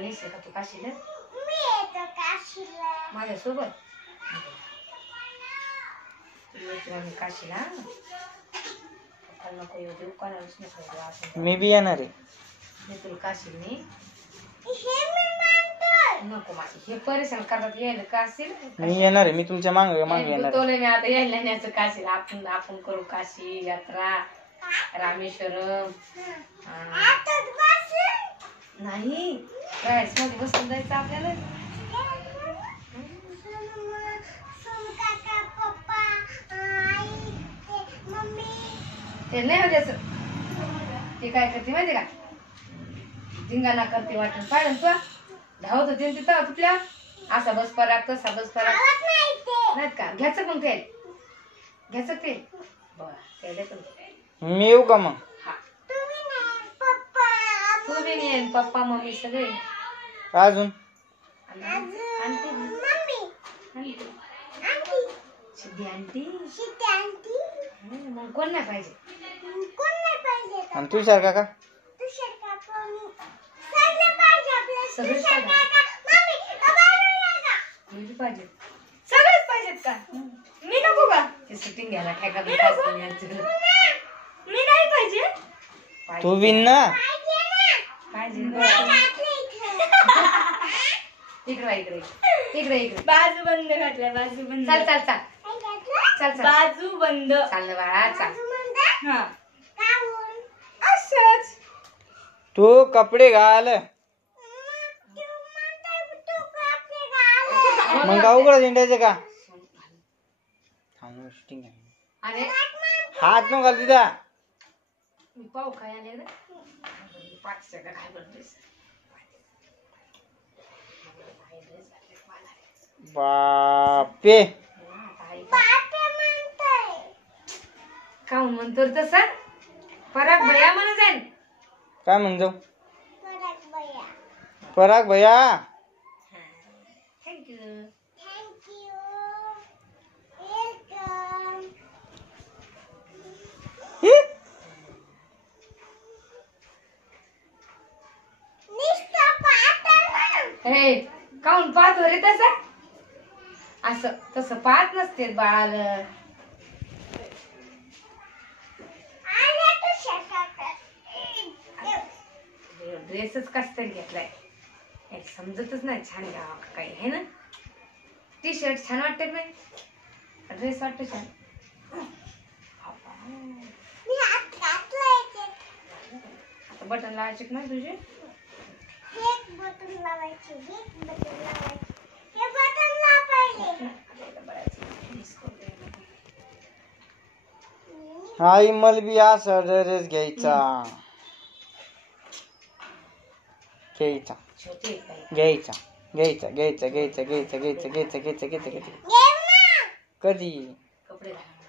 निघशील का तू काशीला? मी येतो काशीला माझ्यासोबत काशीला नको येऊ देऊ कोणालाच नको. मी बी येणार आहे. मी तुला काशील मी हे मी मानतोय. नको माझी हे परेशान करतात यायला काशील. मी येणार आहे. मी तुमच्या मागे येणार आहे. मी आता यायला न्यायचं काशीला. आपण करू काशी यात्रा रामेश्वरम. आताच बसून नाही राईस मध्ये बसून जायचं आपल्याला. काका पप्पा आई मम्मी ते नाही होत असं. ते काय करते माहिती का धिंगाणा करते वाटून पाहिलं तू धावत होते तिथं कुठल्या असा बस पराग तसा बस पराग नाहीत का. घ्यायचं मग ते घ्यायचं ते बरं मी येऊ का मग? तू बी नाही पप्पा मम्मी सगळे अजून सिद्धी आंटी शिट्टी आंटी मग कोण नाही पाहिजे. कोण नाही पाहिजे आणि तू सारखा का? तुषार काका सगळे पाहिजे आपल्याला. सगळेच तुषार पाहिजे. काका मम्मी बाबा मी बी पाहिजे. सगळेच पाहिजेत का? मी नको का? ते शूटिंग घ्यायला काय का मी नाही पाहिजे. तू विन ना. पाहिजे इकडे इकडे इकडे इकडे बाजू बंद घातल्या बाजू बंद. चल चल चल चल चल बाजू बंद. चाल ना बाळा चाल. हा असंच तू कपडे घाल. मग का उघड इंडियाचे का? शूटिंग आणि हात नको घाल तिथं. मी पाहू काय आले रे 5 सेकंद काय बनतेस. बापे काऊन म्हणतो तसा पराग भैया म्हणत जाईल. काय म्हणतो? पराग भैया. थँक्यू. हे काऊन पाहतो रे तसा असं तसं पाहत नसते बाळाला. ड्रेसच कस तरी घेतलाय समजतच नाही. छान घ्यावा काही आहे ना. टी शर्ट छान वाटत नाही. ड्रेस वाटतो छान. आता बटन लावायचे ना तुझे. आई मला बी असा ड्रेस घ्यायचा घ्यायचा छोटे घ्यायचा घ्यायचा घ्यायचा घ्यायचा घ्यायचा घ्यायचा घ्यायचा घ्यायचा घ्यायचा घ्यायचा. कधी? कपडे घाला.